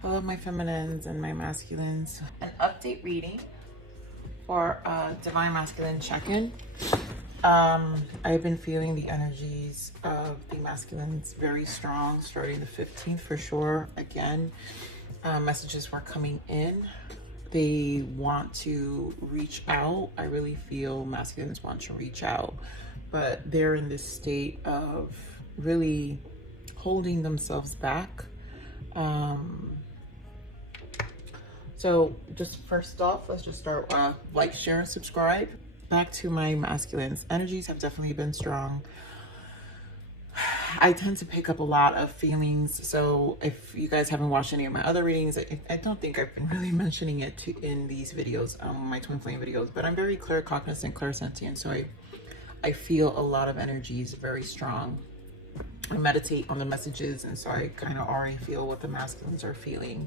Hello, my feminines and my masculines. An update reading for Divine Masculine check-in. I've been feeling the energies of the masculines very strong, starting the 15th for sure. Again, messages were coming in. They want to reach out. I really feel masculines want to reach out, but they're in this state of really holding themselves back. So just first off, let's just start like, share, and subscribe. Back to my masculines. Energies have definitely been strong. I tend to pick up a lot of feelings. So if you guys haven't watched any of my other readings, I don't think I've been really mentioning it in these videos, my twin flame videos, but I'm very claircognizant, clairsentient. So I feel a lot of energies very strong. I meditate on the messages, and so I kind of already feel what the masculines are feeling.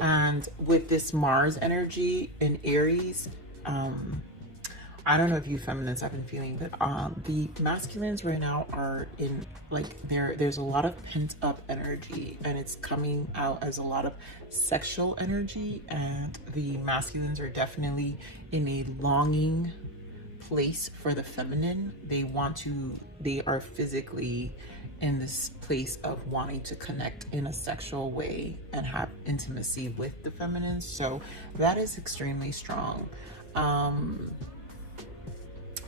And with this Mars energy in Aries, I don't know if you feminines have been feeling, but the masculines right now are in, like, there's a lot of pent up energy, and it's coming out as a lot of sexual energy, and the masculines are definitely in a longing place for the feminine. They are physically in this place of wanting to connect in a sexual way and have intimacy with the feminine. So that is extremely strong.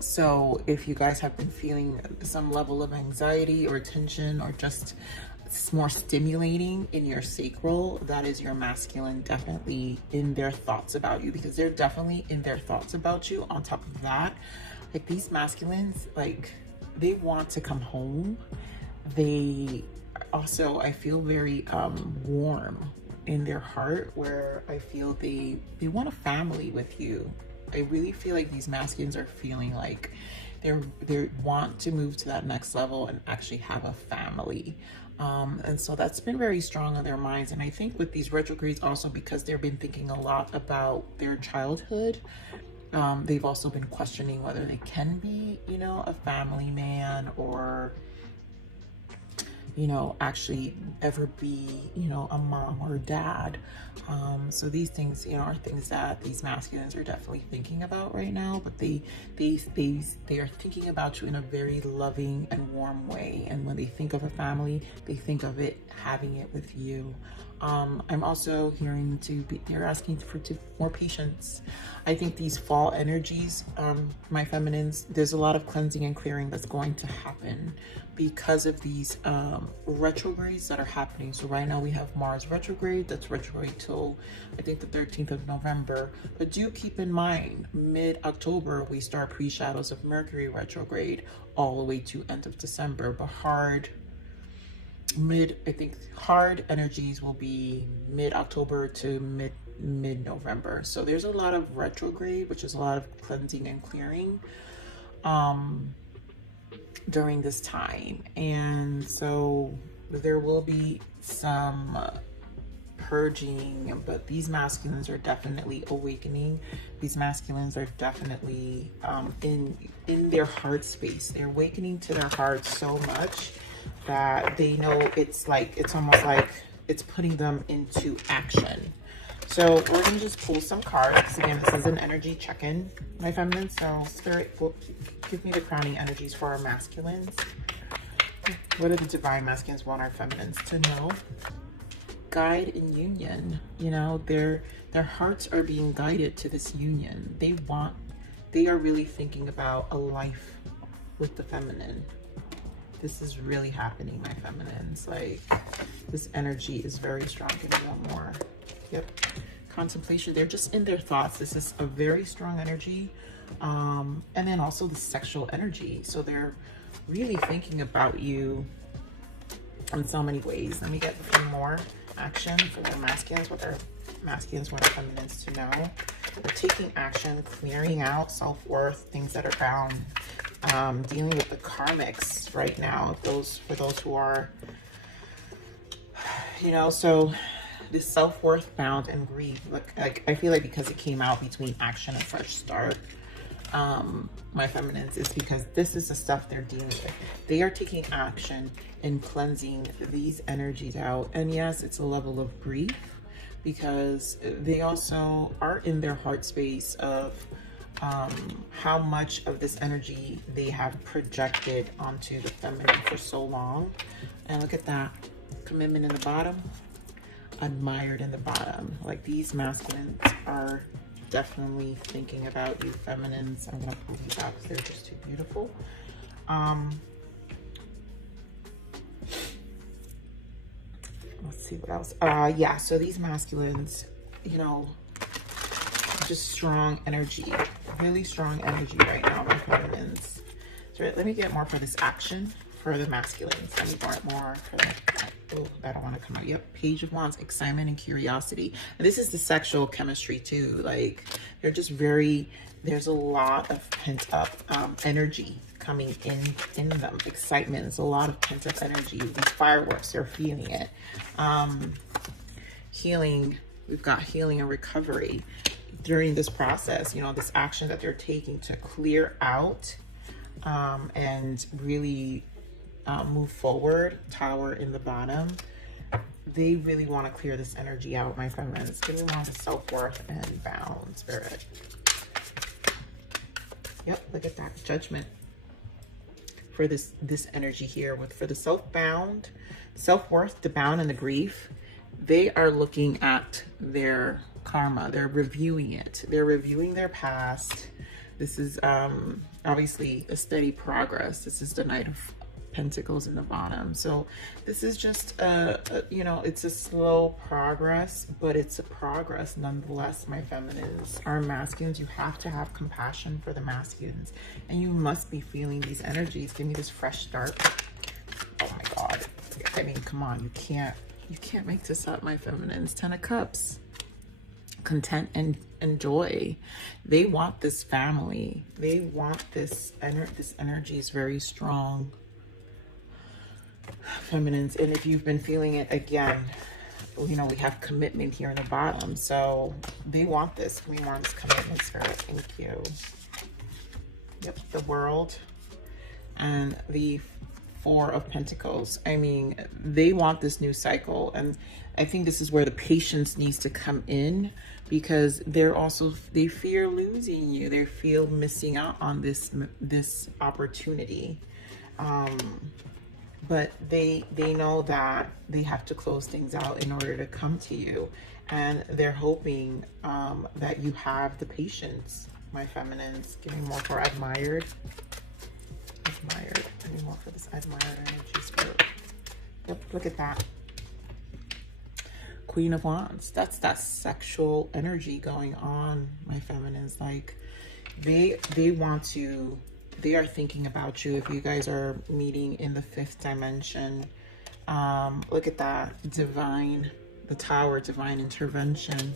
So if you guys have been feeling some level of anxiety or tension, or just more stimulating in your sacral, that is your masculine definitely in their thoughts about you, because they're definitely in their thoughts about you. On top of that, like, these masculines, like, they want to come home. They also, I feel very warm in their heart, where I feel they want a family with you. I really feel like these masculines are feeling like they want to move to that next level and actually have a family. And so that's been very strong on their minds. And I think with these retrogrades also, because they've been thinking a lot about their childhood, they've also been questioning whether they can be, you know, a family man, or, you know, actually ever be, you know, a mom or a dad. So these things, you know, are things that these masculines are definitely thinking about right now, but they are thinking about you in a very loving and warm way. And when they think of a family, they think of it, having it with you. I'm also hearing they're asking for more patience. I think these fall energies, my feminines, there's a lot of cleansing and clearing that's going to happen because of these retrogrades that are happening. So right now we have Mars retrograde, that's retrograde till I think the 13th of November. But do keep in mind, mid-October, we start pre-shadows of Mercury retrograde all the way to end of December. But hard energies will be mid-October to mid-November. So there's a lot of retrograde, which is a lot of cleansing and clearing during this time. And so there will be some purging, but these masculines are definitely awakening. These masculines are definitely in their heart space. They're awakening to their hearts so much that they know it's almost like it's putting them into action. So we're gonna just pull some cards. Again, this is an energy check-in, my feminine. So Spirit, give me the crowning energies for our masculines. What do the divine masculines want our feminines to know? Guide in union. You know, their hearts are being guided to this union. They are really thinking about a life with the feminine. This is really happening, my feminines. Like, this energy is very strong. Give me one more. Yep. Contemplation. They're just in their thoughts. This is a very strong energy. And then also the sexual energy. So they're really thinking about you in so many ways. Let me get a few more action for their masculines, what their masculines want their feminines to know. They're taking action, clearing out self-worth, things that are bound, dealing with the karmics right now, for those who are, you know, so this self-worth, bound, and grief. Like I feel like because it came out between action and fresh start, my feminines, is because this is the stuff they're dealing with. They are taking action and cleansing these energies out. And yes, it's a level of grief, because they also are in their heart space of how much of this energy they have projected onto the feminine for so long. And look at that, commitment in the bottom, admired in the bottom. Like, these masculines are definitely thinking about you feminines. I'm gonna pull these out because they're just too beautiful. Let's see what else. Yeah, so these masculines, you know, just strong energy, really strong energy right now, my feminines. So let me get more for this action for the masculines. Let me get more for that. Oh, I don't want to come out. Yep, Page of Wands, excitement and curiosity. And this is the sexual chemistry too. Like, they're just very, there's a lot of pent up energy coming in them. Excitement. There's a lot of pent up energy. These fireworks, they're feeling it. Healing. We've got healing and recovery during this process. You know, this action that they're taking to clear out and really move forward. Tower in the bottom. They really want to clear this energy out, my feminines. Give me more of self-worth and bound, Spirit. Yep, look at that. Judgment for this energy here. For the self-bound, self-worth, the bound, and the grief, they are looking at their karma. They're reviewing it. They're reviewing their past. This is obviously a steady progress. This is the Knight of Pentacles in the bottom. So this is just you know, it's a slow progress, but it's a progress nonetheless, my feminines. Our masculines, you have to have compassion for the masculines, and you must be feeling these energies. Give me this fresh start. Oh my God, I mean, come on, you can't make this up, my feminines. 10 of Cups, content and joy. They want this family. They want this energy is very strong, feminines. And if you've been feeling it, again, you know, we have commitment here in the bottom, so they want this. We want this commitment, Spirit. Thank you. Yep, the World and the Four of Pentacles. I mean, they want this new cycle, and I think this is where the patience needs to come in, because they fear losing you. They feel missing out on this opportunity. But they know that they have to close things out in order to come to you, and they're hoping that you have the patience, my feminines. Give me more for admired. Admired. Give me more for this admired energy, Spirit. Yep, look at that. Queen of Wands. That's that sexual energy going on, my feminines. Like, they want to. They are thinking about you. If you guys are meeting in the 5th dimension, look at that. Divine, the Tower, divine intervention.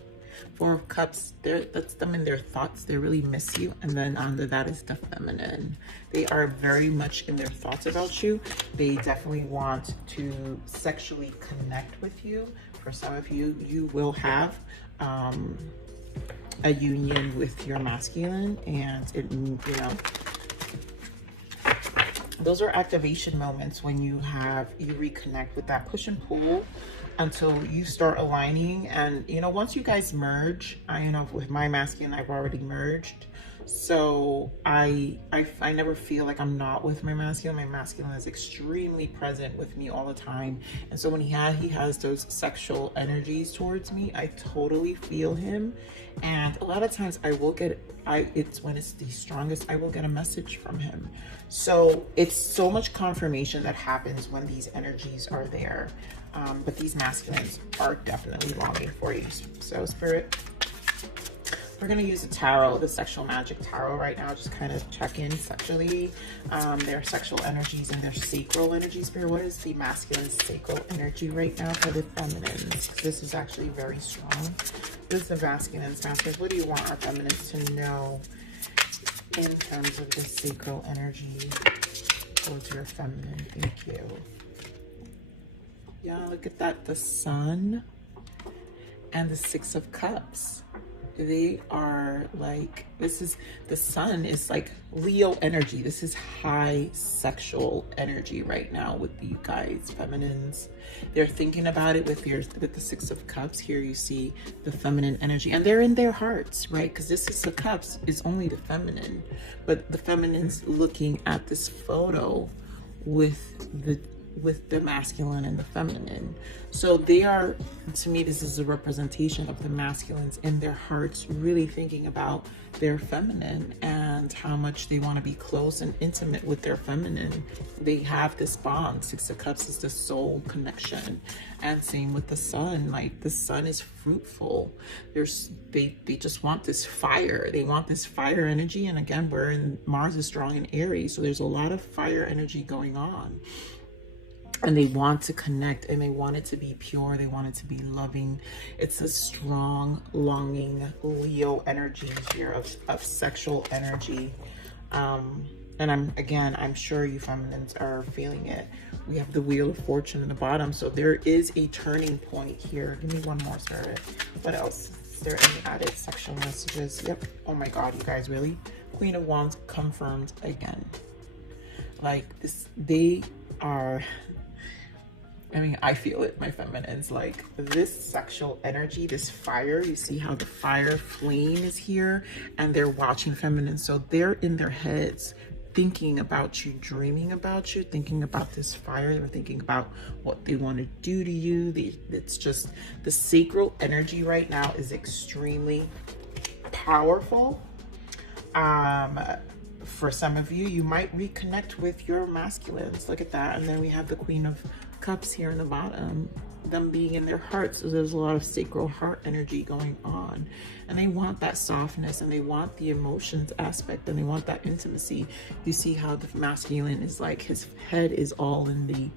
4 of Cups, that's them in their thoughts. They really miss you. And then under that is the feminine. They are very much in their thoughts about you. They definitely want to sexually connect with you. For some of you, you will have a union with your masculine, and it, you know, those are activation moments when you reconnect with that push and pull until you start aligning. And, you know, once you guys merge, you know, with my masculine, I've already merged. So I never feel like I'm not with my masculine. My masculine is extremely present with me all the time. And so when he has those sexual energies towards me, I totally feel him. And a lot of times it's when it's the strongest, I will get a message from him. So it's so much confirmation that happens when these energies are there. But these masculines are definitely longing for you. So, Spirit, we're going to use the tarot, the sexual magic tarot right now. Just kind of check in sexually, their sexual energies and their sacral energy. Spirit, what is the masculine sacral energy right now for the feminines? This is actually very strong. This is the masculines. What do you want our feminines to know in terms of the sacral energy towards your feminine? Thank you. Yeah, look at that. The Sun and the 6 of Cups. They are here. Like, this is, the sun is like Leo energy. This is high sexual energy right now with you guys, feminines. They're thinking about it with the Six of Cups. Here you see the feminine energy, and they're in their hearts, right? Because this Six of Cups is only the feminine, but the feminine's looking at this photo with the masculine and the feminine. So they are, to me, this is a representation of the masculines in their hearts really thinking about their feminine and how much they want to be close and intimate with their feminine. They have this bond. Six of Cups is the soul connection. And same with the sun. Like, the sun is fruitful. They just want this fire. They want this fire energy. And again, Mars is strong in Aries, so there's a lot of fire energy going on. And they want to connect, and they want it to be pure. They want it to be loving. It's a strong, longing Leo energy here of sexual energy. And I'm sure you feminines are feeling it. We have the Wheel of Fortune in the bottom. So there is a turning point here. Give me one more, Spirit. What else? Is there any added sexual messages? Yep. Oh my God, you guys, really? Queen of Wands confirmed again. Like this, they are... I mean, I feel it, my feminines, like this sexual energy, this fire, you see how the fire flame is here, and they're watching feminine. So they're in their heads thinking about you, dreaming about you, thinking about this fire. They're thinking about what they want to do to you. It's just the sacral energy right now is extremely powerful. For some of you, you might reconnect with your masculines. Look at that. And then we have the Queen of Cups here in the bottom, them being in their hearts. So there's a lot of sacral heart energy going on, and they want that softness, and they want the emotions aspect, and they want that intimacy. You see how the masculine is like, his head is all in the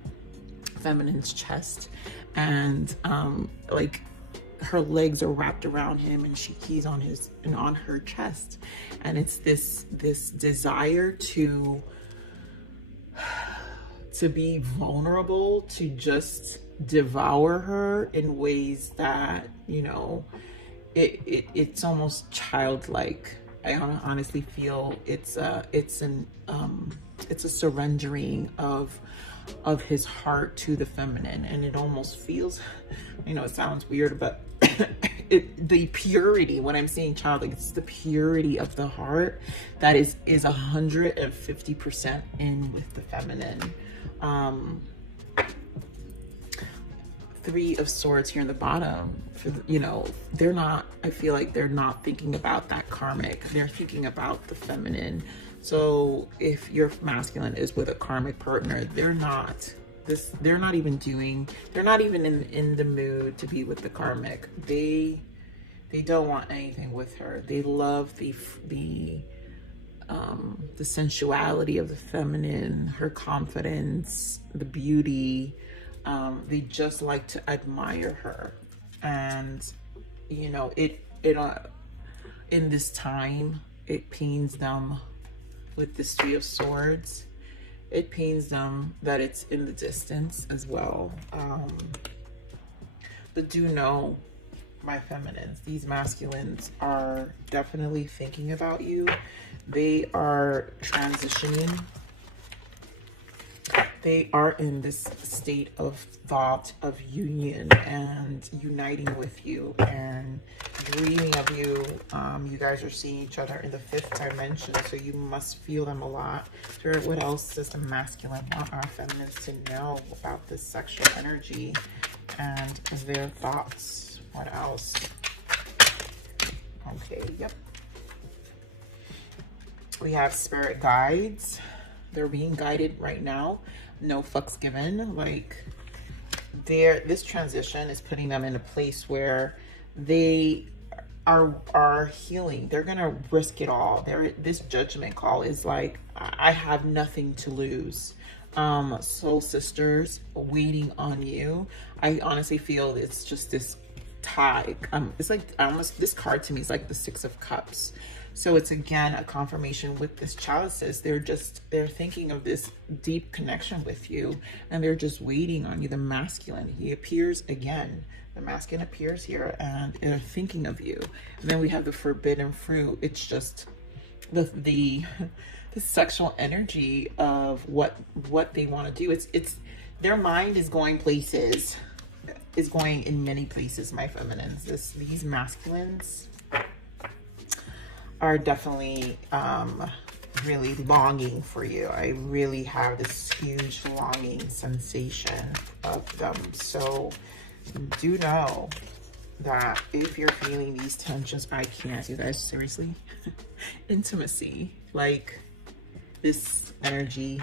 feminine's chest, and like her legs are wrapped around him, and he's on his and on her chest, and it's this desire to be vulnerable, to just devour her in ways that, you know, it's almost childlike. I honestly feel it's a surrendering of his heart to the feminine, and it almost feels, you know, it sounds weird, but the purity, when I'm saying childlike, it's the purity of the heart that is 150% in with the feminine. Three of Swords here in the bottom, you know, they're not, I feel like they're not thinking about that karmic, they're thinking about the feminine. So if your masculine is with a karmic partner, they're not even in the mood to be with the karmic. They don't want anything with her. They love the sensuality of the feminine, her confidence, the beauty. They just like to admire her. And, you know, in this time, it pains them with this Three of Swords. It pains them that it's in the distance as well. But do know, my feminines, these masculines are definitely thinking about you. They are transitioning. They are in this state of thought of union and uniting with you and dreaming of you. You guys are seeing each other in the 5th dimension, so you must feel them a lot. Spirit, what else does the masculine want our feminines to know about this sexual energy and their thoughts? What else? Okay, yep. We have spirit guides. They're being guided right now. No fucks given. Like, this transition is putting them in a place where they are healing. They're gonna risk it all. This judgment call is like, I have nothing to lose. Soul sisters waiting on you. I honestly feel it's just this tie. It's like this card to me is like the 6 of Cups. So it's again a confirmation with this chalices. They're thinking of this deep connection with you, and they're just waiting on you. The masculine, he appears again. The masculine appears here and they're thinking of you. And then we have the forbidden fruit. It's just the sexual energy of what they want to do. It's their mind is going places, is going in many places, my feminines. These masculines are definitely really longing for you. I really have this huge longing sensation of them. So do know that if you're feeling these tensions, I can't, you guys, seriously. Intimacy, like this energy,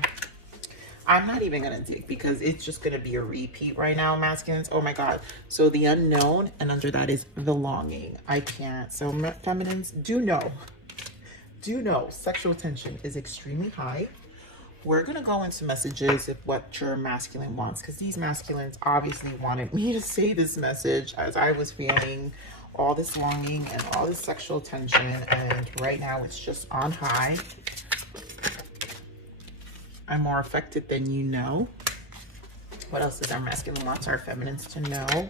I'm not even gonna dig because it's just gonna be a repeat right now, masculines. Oh my god. So the unknown, and under that is the longing. I can't. So feminines, do know sexual tension is extremely high. We're gonna go into messages of what your masculine wants, because these masculines obviously wanted me to say this message as I was feeling all this longing and all this sexual tension, and right now it's just on high. I'm more affected than you know. What else does our masculine wants our feminines to know?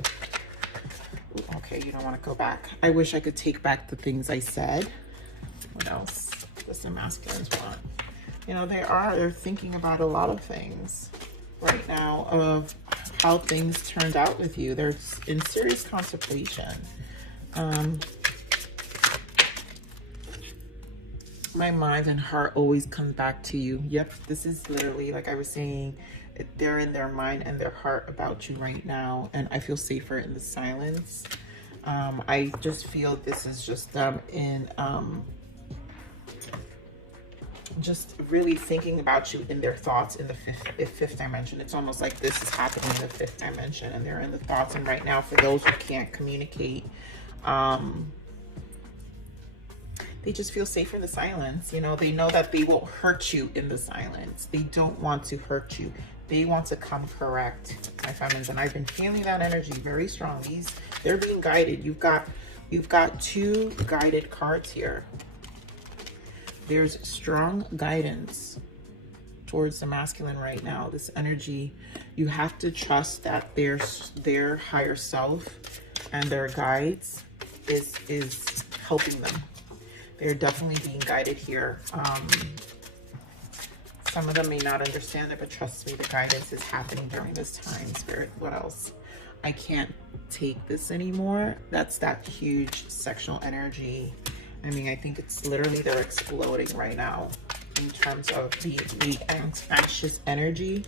Ooh, okay, you don't want to go back. I wish I could take back the things I said. What else does the masculines want? You know, they're thinking about a lot of things right now of how things turned out with you. They're in serious contemplation. My mind and heart always comes back to you. Yep, this is literally, like I was saying, they're in their mind and their heart about you right now, and I feel safer in the silence. I just feel this is just them in just really thinking about you in their thoughts in the fifth dimension. It's almost like this is happening in the fifth dimension, and they're in the thoughts. And right now, for those who can't communicate, they just feel safer in the silence. You know, they know that they won't hurt you in the silence. They don't want to hurt you. They want to come correct, my feminines. And I've been feeling that energy very strong. They're being guided. You've got two guided cards here. There's strong guidance towards the masculine right now. This energy, you have to trust that their higher self and their guides is helping them. They're definitely being guided here. Some of them may not understand it, but trust me, the guidance is happening during this time. Spirit, what else? I can't take this anymore. That's that huge sexual energy. I mean, I think it's literally, they're exploding right now in terms of the anxious energy.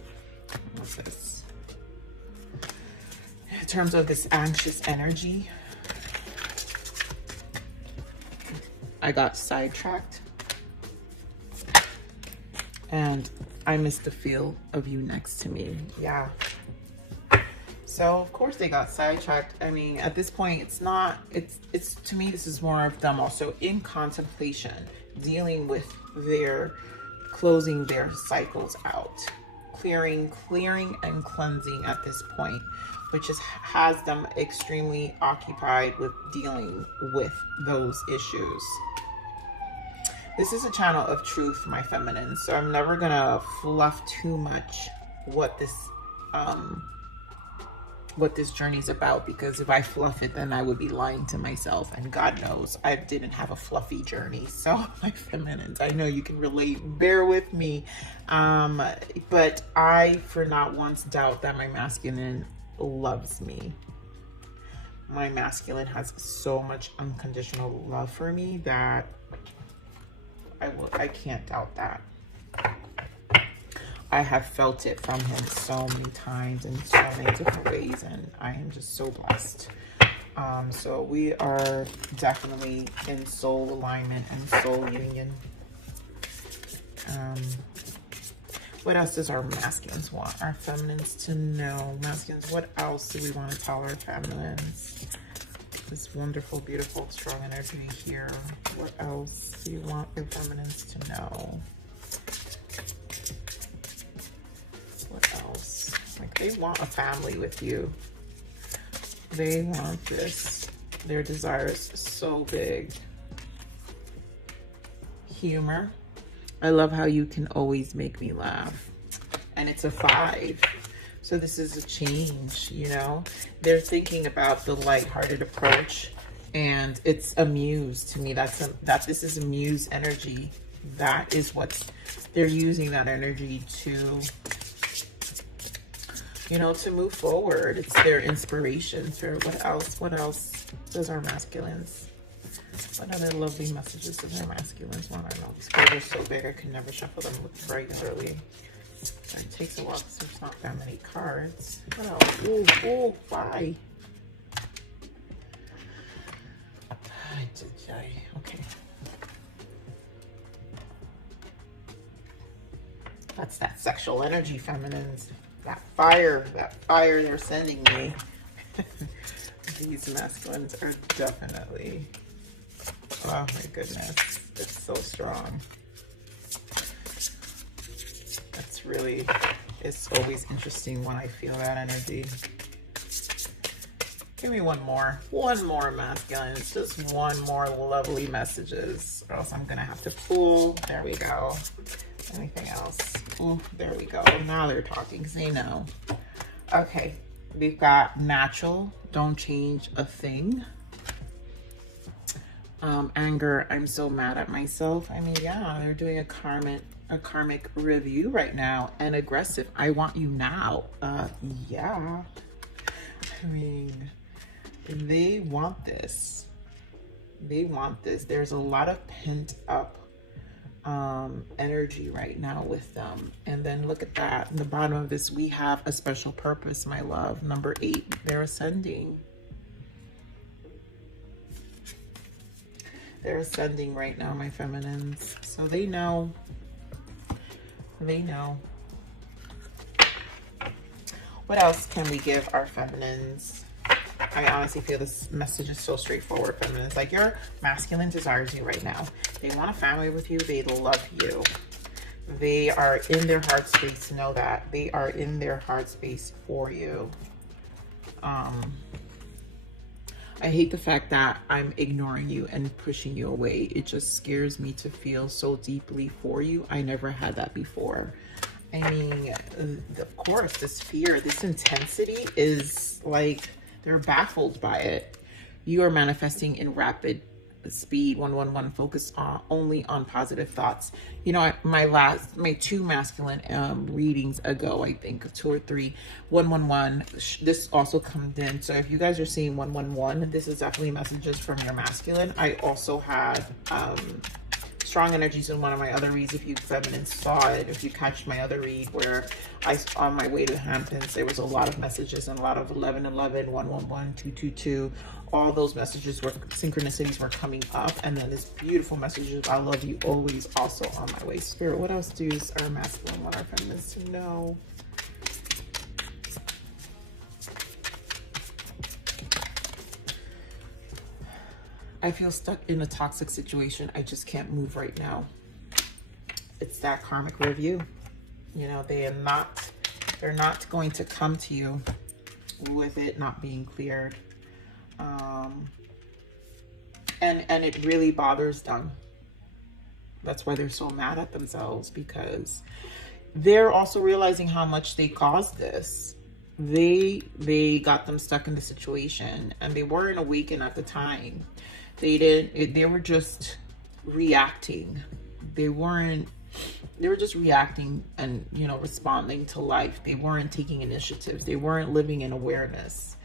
What's this? In terms of this anxious energy, I got sidetracked and I missed the feel of you next to me. Yeah. So of course they got sidetracked. I mean, at this point, it's to me, this is more of them also in contemplation, dealing with closing their cycles out, clearing and cleansing at this point, which has them extremely occupied with dealing with those issues. This is a channel of truth, my feminine, so I'm never gonna fluff too much what this journey is about, because if I fluff it, then I would be lying to myself, and God knows I didn't have a fluffy journey. So my feminines, I know you can relate, bear with me, but I for not once doubt that my masculine loves me. My masculine has so much unconditional love for me that I can't doubt that. I have felt it from him so many times in so many different ways, and I am just so blessed. So we are definitely in soul alignment and soul union. What else does our masculines want our feminines to know? Masculines, what else do we want to tell our feminines? This wonderful, beautiful, strong energy here. What else do you want your feminines to know? What else? Like, they want a family with you. They want this. Their desire is so big. Humor. I love how you can always make me laugh. And it's a 5. So this is a change, you know. They're thinking about the lighthearted approach, and it's a muse to me. That this is a muse energy. That is what they're using, that energy to, you know, to move forward. It's their inspiration. For what else? What else does our masculines? What other lovely messages does our masculines want to know? These cards are so big I can never shuffle them right early. It takes a while because there's not that many cards. What else? Ooh, why? Okay. That's that sexual energy, feminines. That fire they're sending me. These masculines are definitely, oh my goodness, it's so strong. That's really, it's always interesting when I feel that energy. Give me one more masculine. It's just one more lovely messages, or else I'm gonna have to pull. There we go. Anything else? Oh, there we go. Now they're talking. Say no. Okay, we've got natural. Don't change a thing. Anger. I'm so mad at myself. I mean, yeah, they're doing a karmic review right now. And aggressive. I want you now. Yeah. I mean, they want this. They want this. There's a lot of pent up energy right now with them. And then look at that. In the bottom of this, we have a special purpose, my love. Number 8, they're ascending. They're ascending right now, my feminines. So they know. They know. What else can we give our feminines? I honestly feel this message is so straightforward, feminines. Like, your masculine desires you right now. They want a family with you. They love you. They are in their heart space. Know that. They are in their heart space for you. I hate the fact that I'm ignoring you and pushing you away. It just scares me to feel so deeply for you. I never had that before. I mean, of course, this fear, this intensity is like, they're baffled by it. You are manifesting in rapid speed. 111, focus only on positive thoughts. You know, my 2 masculine readings ago, I think 2 or 3, 111, this also comes in. So if you guys are seeing 111, this is definitely messages from your masculine. I also had strong energies in one of my other reads. If you feminine saw it, if you catch my other read where on my way to the Hamptons, there was a lot of messages and a lot of 1111, 111, 222. All those messages were synchronicities were coming up, and then this beautiful messages, I love you always, also on my way. Spirit, what else does our masculine want our feminines to know? I feel stuck in a toxic situation. I just can't move right now. It's that karmic review. You know, they're not going to come to you with it not being cleared. And it really bothers them. That's why they're so mad at themselves, because they're also realizing how much they caused this. They got them stuck in the situation, and they weren't awakened at the time. They were just reacting. They were just reacting and, you know, responding to life. They weren't taking initiatives. They weren't living in awareness.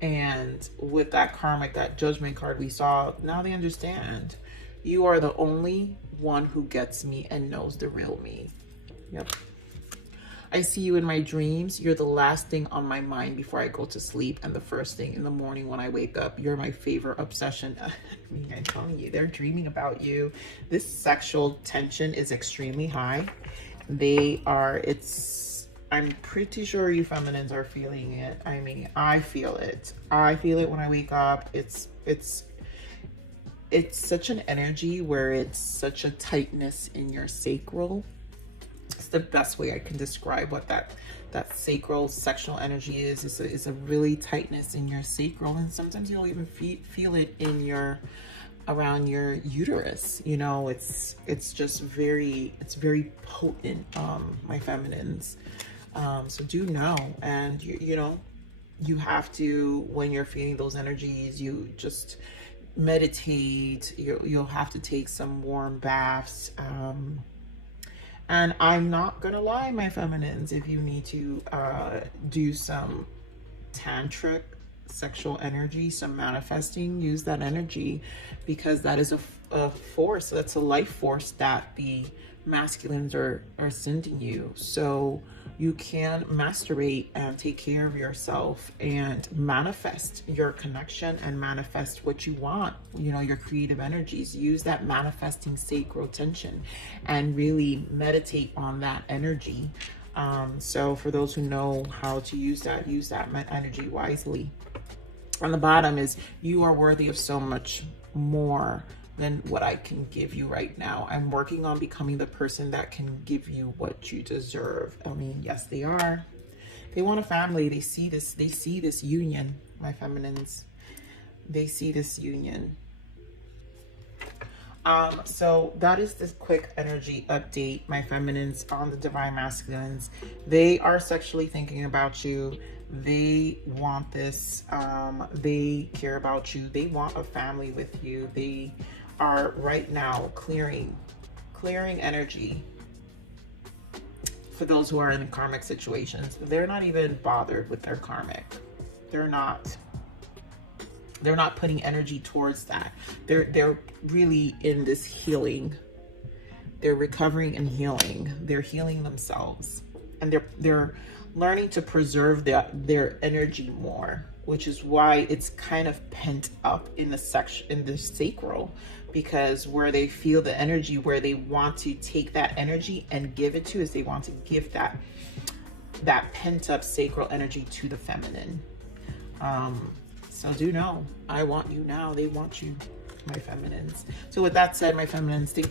And with that karmic, that judgment card we saw, now they understand. You are the only one who gets me and knows the real me. Yep. I see you in my dreams. You're the last thing on my mind before I go to sleep, and the first thing in the morning when I wake up. You're my favorite obsession. I mean, I'm telling you, they're dreaming about you. This sexual tension is extremely high. I'm pretty sure you feminines are feeling it. I mean, I feel it. I feel it when I wake up. It's such an energy where it's such a tightness in your sacral. It's the best way I can describe what that sacral sexual energy is. It's a really tightness in your sacral, and sometimes you'll even feel it in around your uterus. You know, it's just very potent, my feminines. So do know, and you know, you have to, when you're feeling those energies, you just meditate. You'll have to take some warm baths. And I'm not gonna lie, my feminines, if you need to do some tantric sexual energy, some manifesting, use that energy, because that is a force, that's a life force that the masculines are sending you. So you can masturbate and take care of yourself and manifest your connection and manifest what you want, you know, your creative energies. Use that manifesting sacral tension and really meditate on that energy. So for those who know how to use that energy wisely. On the bottom is, you are worthy of so much more than what I can give you right now. I'm working on becoming the person that can give you what you deserve. I mean, yes, they are. They want a family. They see this union, my feminines. They see this union. So that is this quick energy update, my feminines, on the divine masculines. They are sexually thinking about you. They want this. They care about you. They want a family with you. They are right now clearing energy. For those who are in karmic situations, they're not even bothered with their karmic. They're not putting energy towards that. They're really in this healing. They're recovering and healing. They're healing themselves, and they're learning to preserve their energy more, which is why it's kind of pent up in the sacral, because where they feel the energy, where they want to take that energy and give it to, is they want to give that pent up sacral energy to the feminine. So do know, I want you now. They want you, my feminines. So with that said, my feminines, thank you